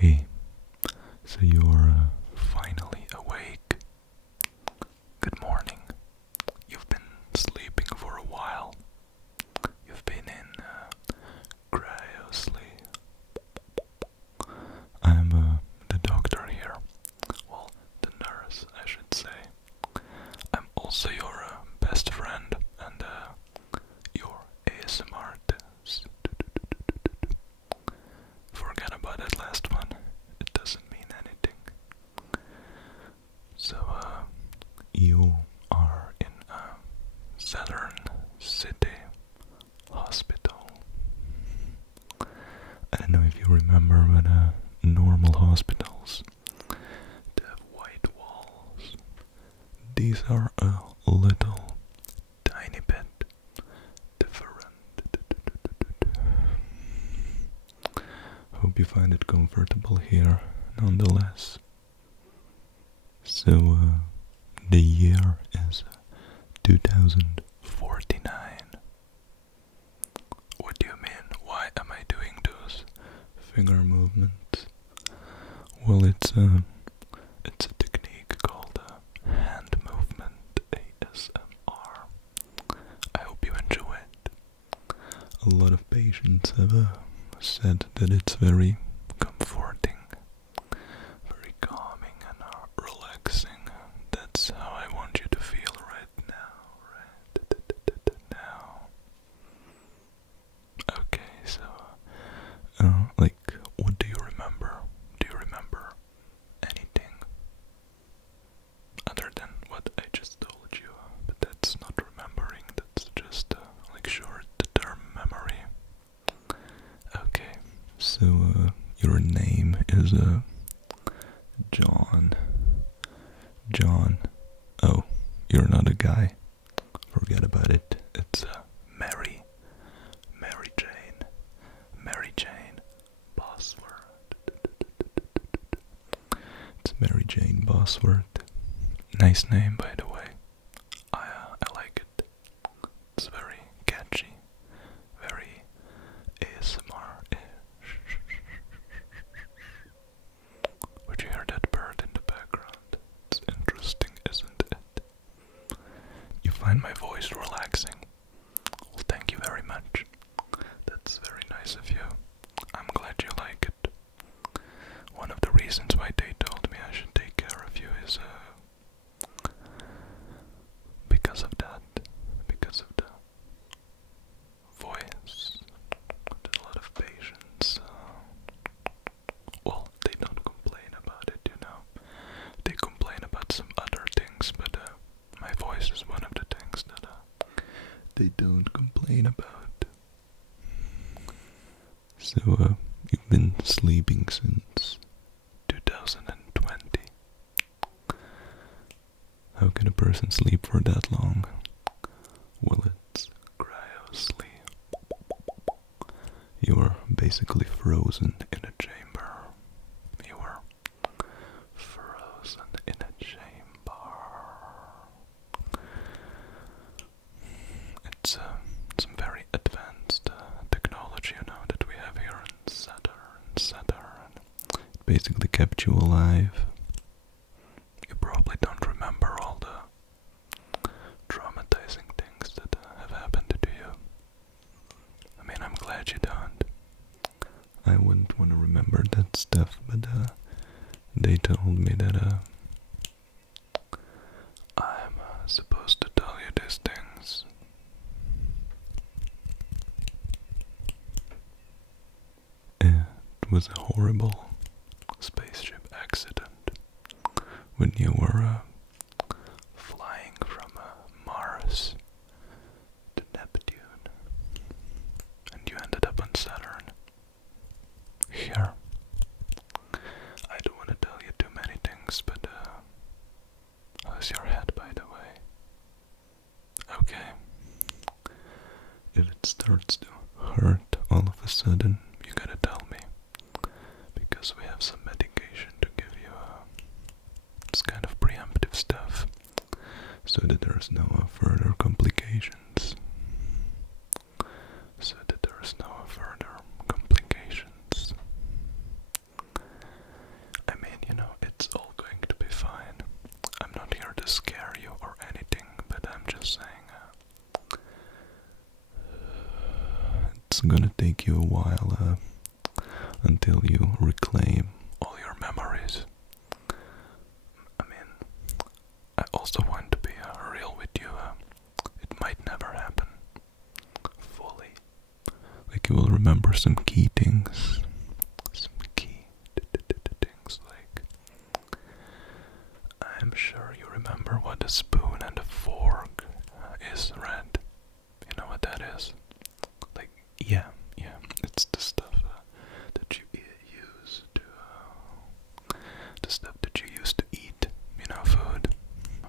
Hey, so you're finally awake. Good morning. You've been sleeping for a while. You've been in Cryosleep. I'm the doctor here. Well, the nurse, I should say. I'm also your best friend and your ASMR artist. Forget about that last one. It doesn't mean anything. So, you are in a Southern City hospital. I don't know if you remember, but normal hospitals, they have white walls. These are a little tiny bit different. Hope you find it comfortable here, nonetheless. So, the year is 2049. What do you mean? Why am I doing those finger movements? Well, it's a technique called hand movement ASMR. I hope you enjoy it. A lot of patients have said that it's very comforting, very calming and relaxing. That's how I want you to feel right now. Okay, so, what do you remember? Do you remember anything other than what I just told you? But that's not remembering, that's just, short-term memory. Okay, so, your name is, John. Oh, you're not a guy. Forget about it. It's, Mary Jane Bosworth. It's Mary Jane Bosworth. Nice name, by the way. I like it. It's very catchy, very ASMR-ish. Would you hear that bird in the background? It's interesting, isn't it? You find my voice relaxing? Well, thank you very much. That's very nice of you. I'm glad you like it. One of the reasons why they told me I should take care of you is because of that. Because of the voice. There's a lot of patients. Well, they don't complain about it, you know. They complain about some other things, but my voice is one of the things that they don't complain about. So, you've been sleeping since 2020. How can a person sleep for that long? Well, it's cryosleep. You are basically frozen in a chamber. You are frozen in a chamber. It's some very advanced technology, you know, that we have here in Saturn. It basically kept you alive. You probably don't remember all the traumatizing things that have happened to you. I mean, I'm glad you don't. I wouldn't want to remember that stuff, but they told me that I'm supposed to tell you these things. It was a horrible spaceship accident when you were flying from Mars to Neptune, and you ended up on Saturn. Here. I don't want to tell you too many things, but how's your head, by the way? Okay. If it starts to hurt all of a sudden, you gotta tell me, because we have some medication to give you. It's kind of preemptive stuff, so that there's no further complications. scare you or anything, but I'm just saying it's gonna take you a while until you reclaim all your memories. I mean, I also want to be real with you. It might never happen fully. Like, you will remember some key things. Some key things, like, I'm sure you remember what a spoon and a fork is, right? You know what that is? Like, yeah, it's the stuff that you use to, the stuff that you used to eat, you know, food.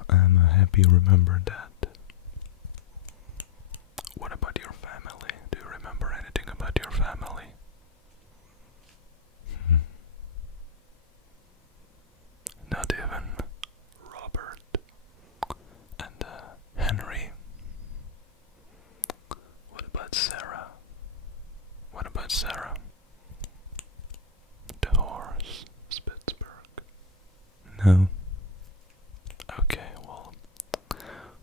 I'm happy you remembered that. What about your family? Do you remember anything about your family? Not even Robert and Henry. What about Sarah? What about Sarah? The horse, Spitzberg. No. Okay, well,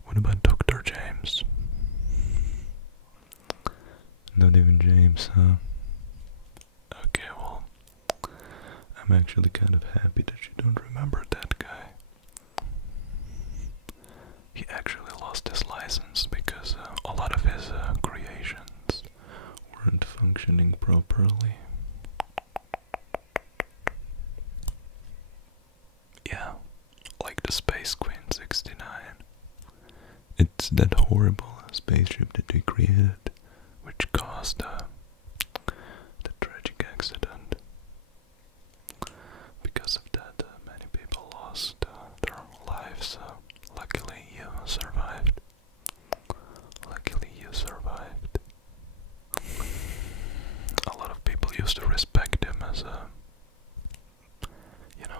what about Dr. James? Not even James, huh? Okay, well, I'm actually kind of happy that you don't remember that guy. He actually lost his license because a lot of his creations weren't functioning properly. Yeah, like the Space Queen 69. It's that horrible spaceship that they created, which caused the tragic accident. Because of that, many people lost their lives. Luckily, you survived. Luckily, you survived. A lot of people used to respect him as a,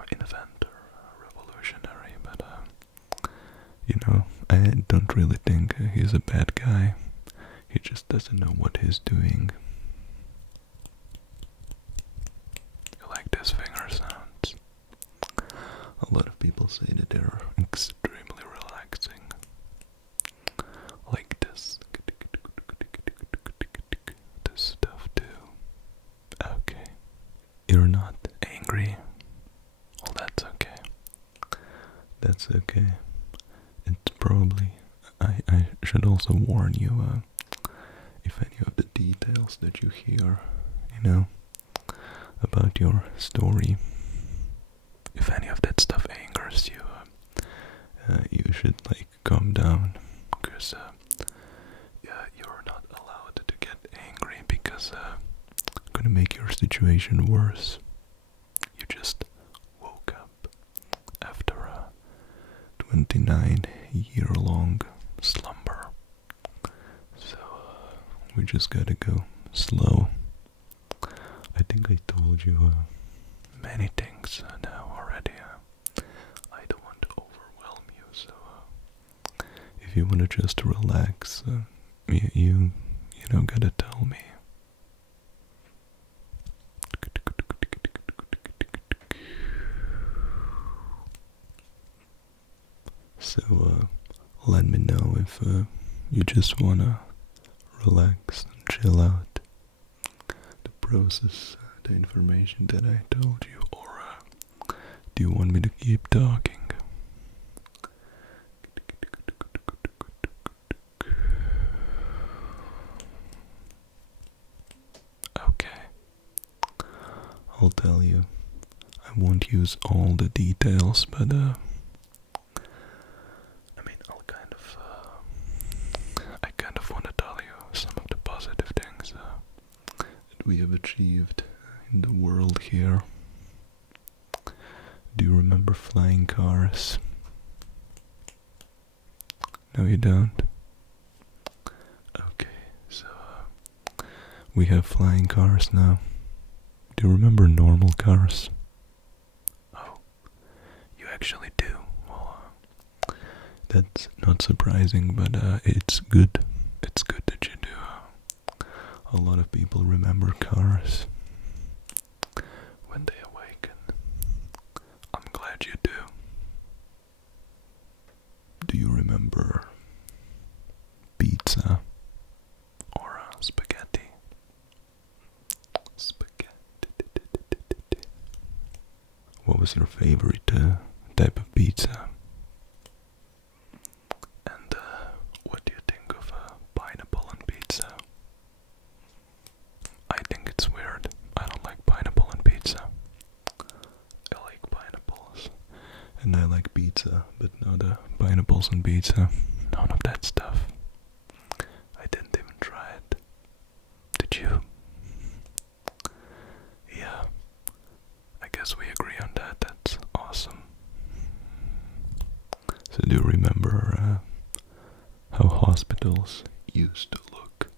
inventor, revolutionary, but, I don't really think he's a bad guy. He just doesn't know what he's doing. You like these finger sounds? A lot of people say that they're extremely relaxing. Like this. This stuff too. Okay. You're not angry. Well, that's okay. That's okay. It's probably... I should also warn you, if any of the details that you hear, about your story, if any of that stuff angers you, you should, calm down, because, you're not allowed to get angry, because, it's gonna make your situation worse. You just woke up after a 29-year-long slumber, so, we just gotta go slow. I think I told you many things now already. I don't want to overwhelm you, so if you want to just relax, you gotta tell me. So let me know if you just wanna relax and chill out, to process the information that I told you, or do you want me to keep talking? Okay, I'll tell you. I won't use all the details, but I kind of want to tell you some of the positive things that we have achieved in the world here. Do you remember flying cars? No, you don't? Okay, so we have flying cars now. Do you remember normal cars? Oh, you actually do. Well, that's not surprising, but it's good. It's good that you do. A lot of people remember cars when they awaken. I'm glad you do. remember pizza or spaghetti? Spaghetti. What was your favorite type of pizza? And what do you think of pineapple on pizza? I think it's weird. I don't like pineapple on pizza. I like pineapples. And I like pizza, but not pineapples on pizza. None of that stuff. I didn't even try it. Did you? Yeah. I guess we agree on that. That's awesome. So do you remember how hospitals used to look?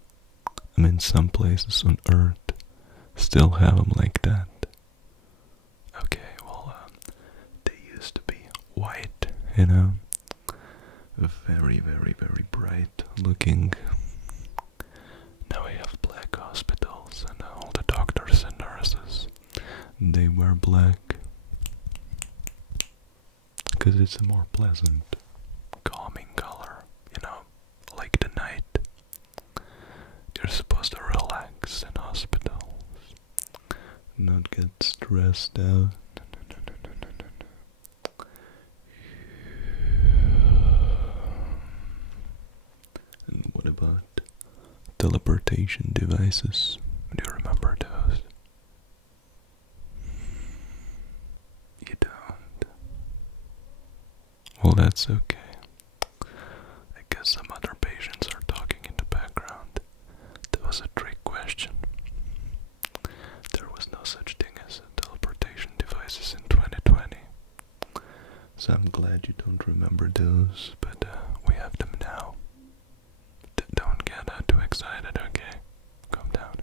I mean, some places on Earth still have them like that. Okay, well, they used to be white, you know? Very, very, very bright looking. Now we have black hospitals, and all the doctors and nurses, they wear black. Because it's a more pleasant, calming color, you know? Like the night. You're supposed to relax in hospitals, not get stressed out. And what about teleportation devices? Do you remember those? You don't? Well, that's okay. I guess some other patients are talking in the background. That was a trick question. There was no such thing as teleportation devices in 2020. So I'm glad you don't remember those, but we have them now. Don't get too excited, okay? Calm down.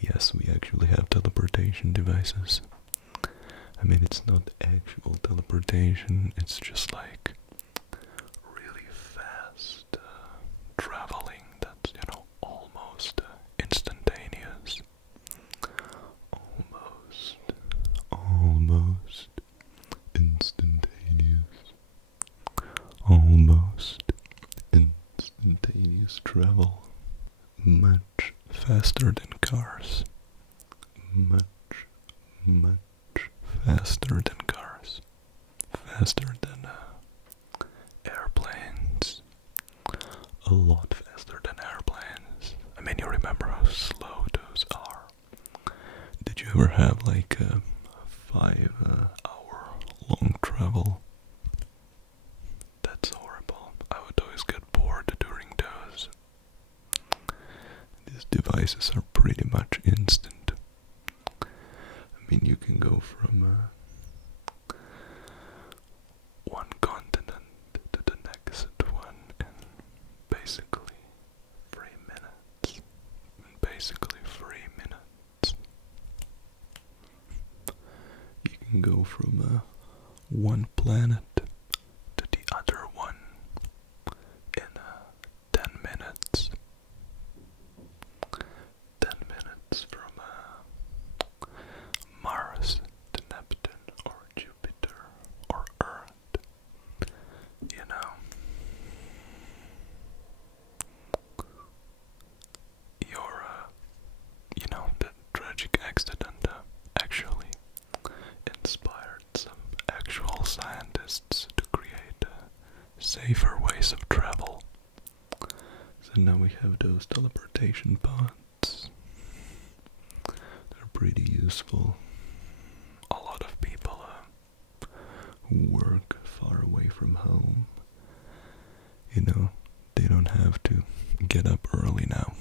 Yes, we actually have teleportation devices. I mean, it's not actual teleportation, it's just like really fast traveling that's, you know, almost instantaneous. Almost instantaneous. Almost instantaneous travel. Much faster than cars. Much faster than cars. Faster than airplanes. A lot faster than airplanes. I mean, you remember how slow those are. Did you ever have like a 5-hour long travel? That's horrible. I would always get bored during those. These devices are pretty much instant. I mean, you can go from one continent to the next one in basically 3 minutes. You can go from one planet to the other one in 10 minutes. 10 minutes from Mars to Neptune or Jupiter or Earth, you know. You know, the tragic accident actually inspired some actual scientists to create safer ways of travel. So now we have those teleportation pods. They're pretty useful. A lot of people who work far away from home, you know, they don't have to get up early now.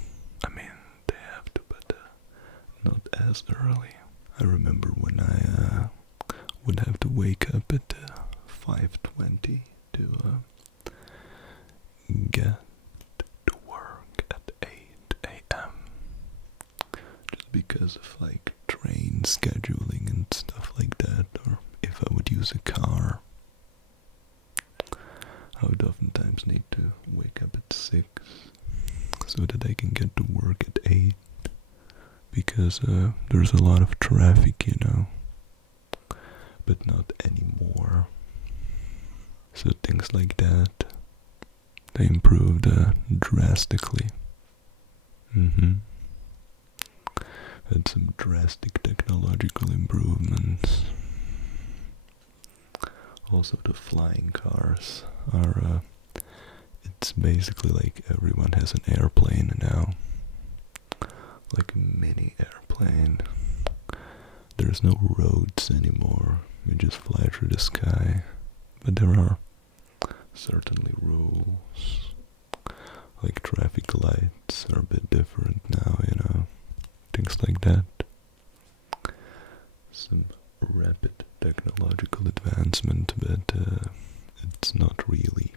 I mean, they have to, but not as early. I remember when I would have to wake up at 5:20 to get to work at 8 a.m. just because of like train scheduling and stuff like that, or if I would use a car, I would oftentimes need to wake up at 6 so that I can get to work at 8, because there's a lot of traffic, you know, but not anymore. So things like that, they improved drastically. Had some drastic technological improvements. Also the flying cars are, it's basically like everyone has an airplane now. Like a mini airplane. There's no roads anymore, you just fly through the sky. But there are certainly rules. Like traffic lights are a bit different now, you know. Things like that. Some rapid technological advancement, but it's not really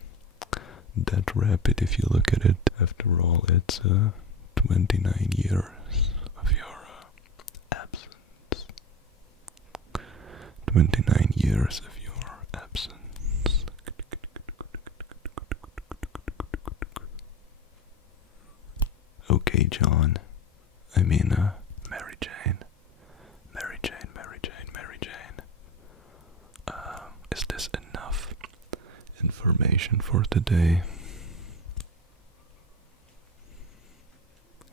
that rapid if you look at it. After all, it's 29 years of your absence. 29 years of your absence. Okay, John. I mean, Mary Jane. Mary Jane, Mary Jane, Mary Jane. Is this enough information for today?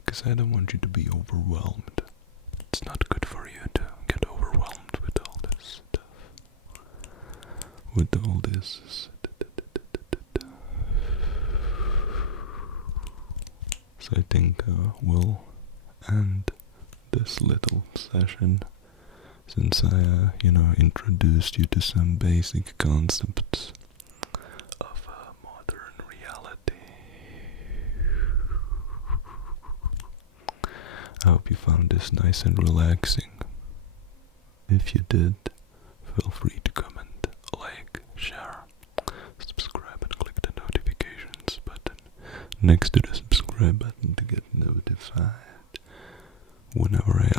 Because I don't want you to be overwhelmed. It's not good for you to get overwhelmed with all this stuff. With all this. So I think we'll end this little session, since I, introduced you to some basic concepts of modern reality. I hope you found this nice and relaxing. If you did, feel free to comment, like, share, subscribe, and click the notifications button next to the subscribe button to get notified whenever I